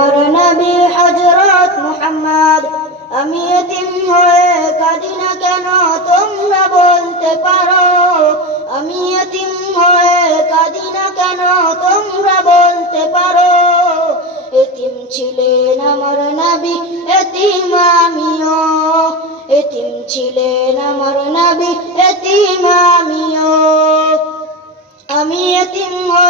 আমার নবী হজরত মুহাম্মদ, আমি এতিম হয়ে কাঁদি না কেন তোমরা বলতে পারো? আমি এতিম হয়ে কাঁদি না কেন তোমরা বলতে পারো? এতিম ছিলেন আমার নবী, এতিম আমিও। এতিম ছিলেন আমার নবী, এতিম আমিও। আমি এতিম হয়ে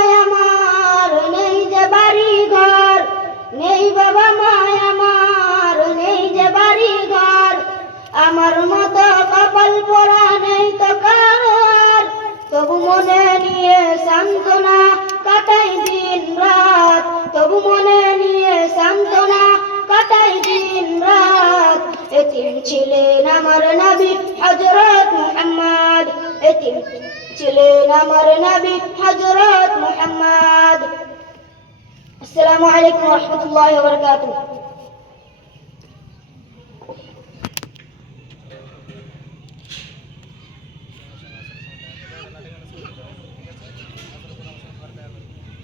মনে নিয়ে সান্ত্বনা কাটাই দিন রাত। তবু মনে নিয়ে সান্ত্বনা কাটাই দিন রাত। এতিম ছিলেন আমার নবী হজরত মুহাম্মদ। এতিম ছিলেন আমার নবী হজরত মুহাম্মদ। আসসালামু আলাইকুম রহমতুল্লাহ বারকাতুহ।